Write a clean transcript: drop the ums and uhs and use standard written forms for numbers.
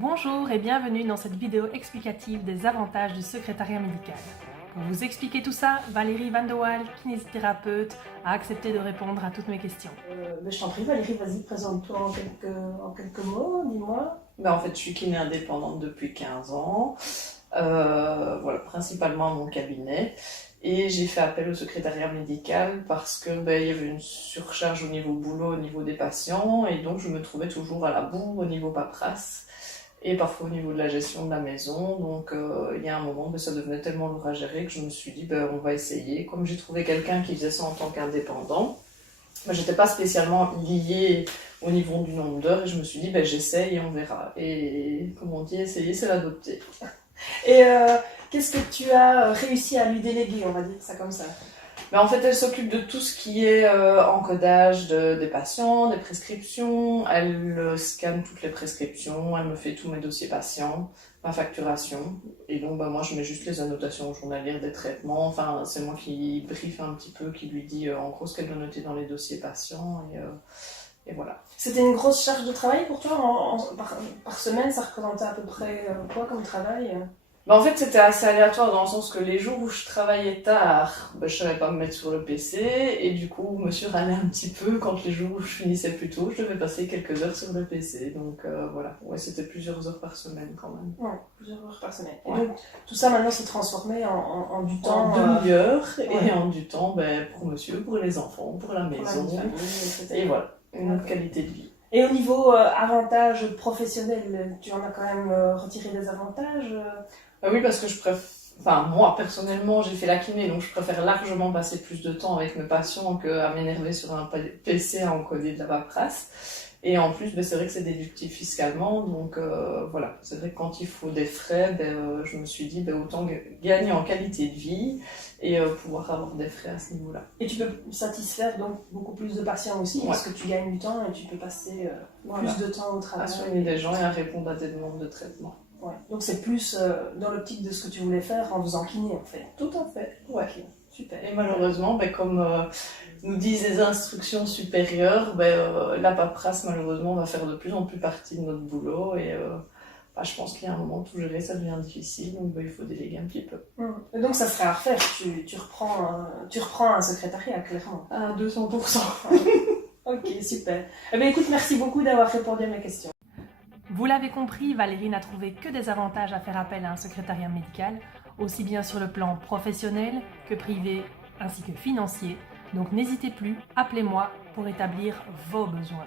Bonjour et bienvenue dans cette vidéo explicative des avantages du secrétariat médical. Pour vous expliquer tout ça, Valérie Van de Waal, kinésithérapeute, a accepté de répondre à toutes mes questions. Je t'en prie Valérie, vas-y, présente-toi en quelques mots, dis-moi. En fait, je suis kiné indépendante depuis 15 ans, voilà, principalement à mon cabinet. Et j'ai fait appel au secrétariat médical parce que il y avait une surcharge au niveau boulot, au niveau des patients, et donc je me trouvais toujours à la bourre au niveau paperasse et parfois au niveau de la gestion de la maison. Donc il y a un moment, ça devenait tellement lourd à gérer que je me suis dit on va essayer. Comme j'ai trouvé quelqu'un qui faisait ça en tant qu'indépendant, j'étais pas spécialement liée au niveau du nombre d'heures et je me suis dit j'essaye et on verra. Et comme on dit, essayer c'est l'adopter. Et qu'est-ce que tu as réussi à lui déléguer, on va dire ça comme ça? En fait, elle s'occupe de tout ce qui est encodage des patients, des prescriptions. Elle scanne toutes les prescriptions, elle me fait tous mes dossiers patients, ma facturation. Et donc, moi, je mets juste les annotations journalières des traitements. Enfin, c'est moi qui briefe un petit peu, qui lui dit en gros ce qu'elle doit noter dans les dossiers patients. Et voilà. C'était une grosse charge de travail pour toi par semaine? Ça représentait à peu près quoi comme travail? En fait, c'était assez aléatoire dans le sens que les jours où je travaillais tard, je savais pas me mettre sur le PC et du coup, monsieur râlait un petit peu quand les jours où je finissais plus tôt, je devais passer quelques heures sur le PC. Donc voilà, ouais, c'était plusieurs heures par semaine quand même. Ouais, plusieurs heures par semaine. Ouais. Et donc, tout ça maintenant s'est transformé en du temps. En demi-heure ouais. Et en du temps pour monsieur, pour les enfants, pour la maison. Pour la famille, etc. Et voilà, une autre qualité de vie. Et au niveau avantages professionnels, tu en as quand même retiré des avantages Oui, parce que moi, personnellement, j'ai fait la kiné, donc je préfère largement passer plus de temps avec mes patients qu'à m'énerver sur un PC à encoder de la paperasse. Et en plus, c'est vrai que c'est déductible fiscalement, donc voilà. C'est vrai que quand il faut des frais, je me suis dit autant gagner en qualité de vie et pouvoir avoir des frais à ce niveau-là. Et tu peux satisfaire donc beaucoup plus de patients aussi, parce que tu gagnes du temps et tu peux passer plus de temps au travail. À soigner des gens et à répondre à des demandes de traitement. Ouais. Donc c'est plus dans l'optique de ce que tu voulais faire en faisant kiné en fait. Tout à fait, ouais. Okay. Super. Et malheureusement, comme nous disent les instructions supérieures, la paperasse malheureusement va faire de plus en plus partie de notre boulot et je pense qu'il y a un moment tout gérer ça devient difficile, donc il faut déléguer un petit peu. Et donc ça serait à refaire, tu reprends un secrétariat clairement. À 200%. Ok, super. Écoute, merci beaucoup d'avoir répondu à mes questions. Vous l'avez compris, Valérie n'a trouvé que des avantages à faire appel à un secrétariat médical, aussi bien sur le plan professionnel que privé, ainsi que financier. Donc n'hésitez plus, appelez-moi pour établir vos besoins.